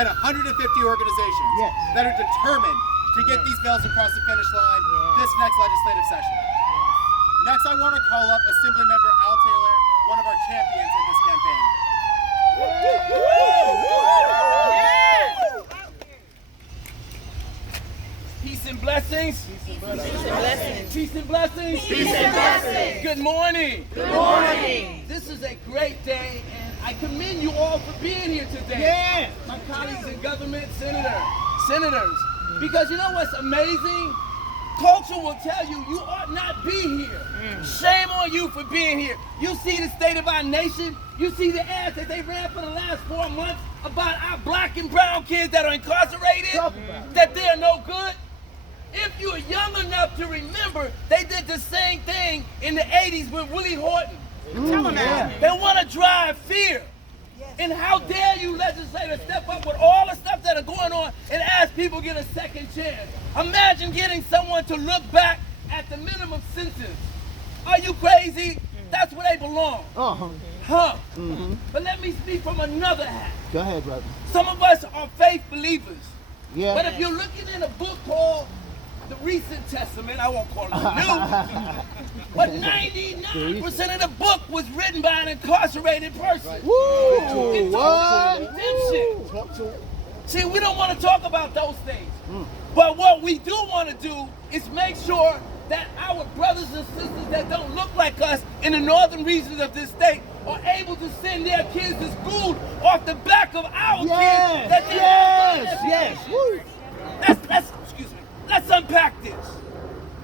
and 150 organizations that are determined to get these bills across the finish line this next legislative session. Next, I want to call up Assemblymember Al Taylor, one of our champions in this campaign. Peace and blessings. Peace and blessings. Peace and blessings. Peace and blessings. Good morning. Good morning. This is a great day, and I commend you all for being here today. Yeah. My colleagues in government, senators. Because you know what's amazing? Culture will tell you you ought not be here. Shame on you for being here. You see the state of our nation. You see the ads that they ran for the last 4 months about our black and brown kids that are incarcerated, that they're no good. If you're young enough to remember, they did the same thing in the 80s with Willie Horton. Tell them that. They want to drive fear. And how dare you legislators step up with all the stuff that are going on and ask people to get a second chance. Imagine getting someone to look back at the minimum sentence. Are you crazy? That's where they belong. But let me speak from another hat. Go ahead, brother. Some of us are faith believers. Yeah. But if you're looking in a book called The Recent Testament, I won't call it the new, but 99% of the book was written by an incarcerated person. Woo! It talks about redemption. See, we don't want to talk about those things. But what we do want to do is make sure that our brothers and sisters that don't look like us in the northern regions of this state are able to send their kids to school off the back of our kids. That Let's unpack this.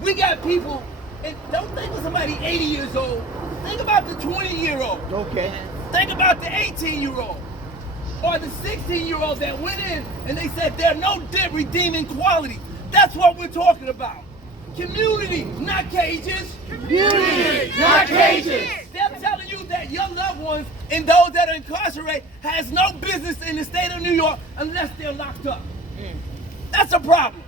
We got people, and don't think of somebody 80 years old. Think about the 20-year-old. Okay. Think about the 18-year-old. Or the 16-year-old that went in and they said there are no redeeming qualities. That's what we're talking about. Community, not cages. Community, not cages. They're telling you that your loved ones and those that are incarcerated has no business in the state of New York unless they're locked up. That's a problem.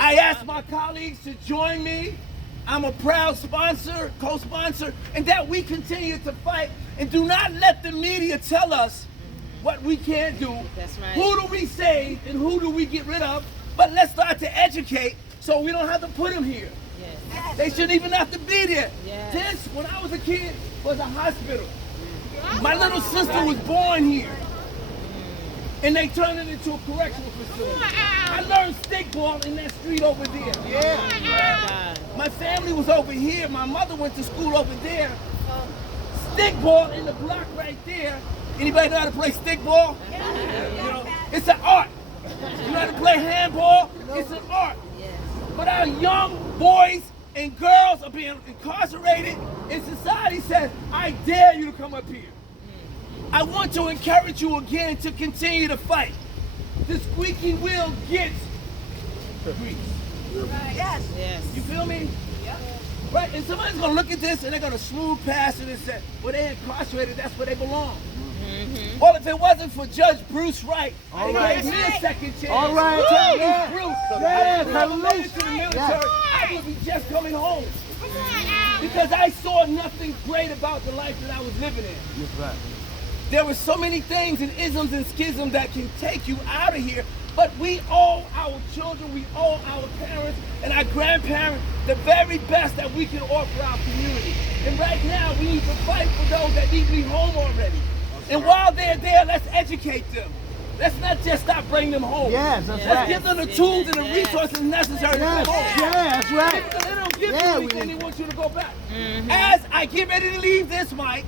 I asked my colleagues to join me. I'm a proud sponsor, co-sponsor, and that we continue to fight and do not let the media tell us what we can't do. That's right. Who do we save and who do we get rid of? But let's start to educate so we don't have to put them here. Yes. They shouldn't even have to be there. Yes. This, when I was a kid, was a hospital. My little sister was born here. And they turned it into a correctional facility. I learned stickball in that street over there. My family was over here. My mother went to school over there. Stickball in the block right there. Anybody know how to play stickball? You know, it's an art. You know how to play handball? It's an art. But our young boys and girls are being incarcerated, and society says, I dare you to come up here. I want to encourage you again to continue to fight. The squeaky wheel gets grease. Yes. You feel me? Yep. Right, and somebody's gonna look at this and they're gonna smooth past it and say, well, they're incarcerated, that's where they belong. Well, if it wasn't for Judge Bruce Wright, he gave me a second chance. All right. Bruce. Yes, If I made it to the military, I would be just coming home. Because I saw nothing great about the life that I was living in. That's right. There were so many things and isms and schisms that can take you out of here, but we owe our children, we owe our parents and our grandparents the very best that we can offer our community. And right now, we need to fight for those that need to be home already. And while they're there, let's educate them. Let's not just stop bringing them home. Yes, that's Let's right. give them the tools and the resources necessary to come home. Yes, that's right. Because they don't give you anything, they want you to go back. As I get ready to leave this mic,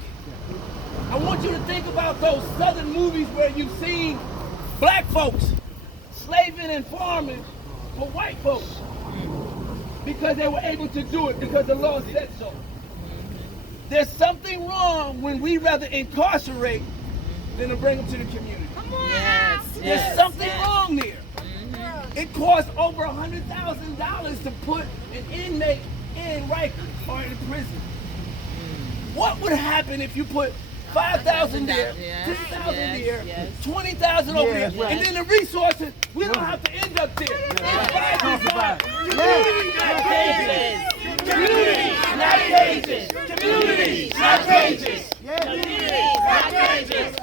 I want you to think about those southern movies where you've seen black folks slaving and farming for white folks because they were able to do it because the law said so. There's something wrong when we rather incarcerate than to bring them to the community. There's something wrong there. It costs over $100,000 to put an inmate in Rikers or in prison. What would happen if you put 5,000 there, 10,000 there, 20,000 over there, and then the resources, we don't have to end up there. Community, not cages. Community, not cages. Community, not cages.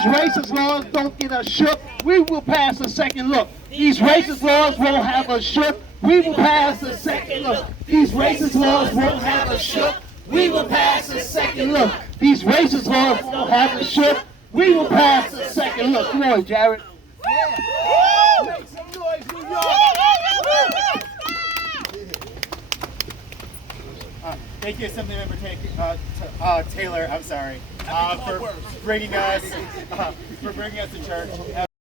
these racist laws don't get us shook, we will pass a second look. These racist laws won't have us shook, we will pass a second look. These racist laws won't have us shook, we will pass a second look. These racist laws won't have us shook, we will pass a second look. Come on, Jared. Make some noise, New York. Thank you, Assemblymember Taylor. I'm sorry for bringing us to church.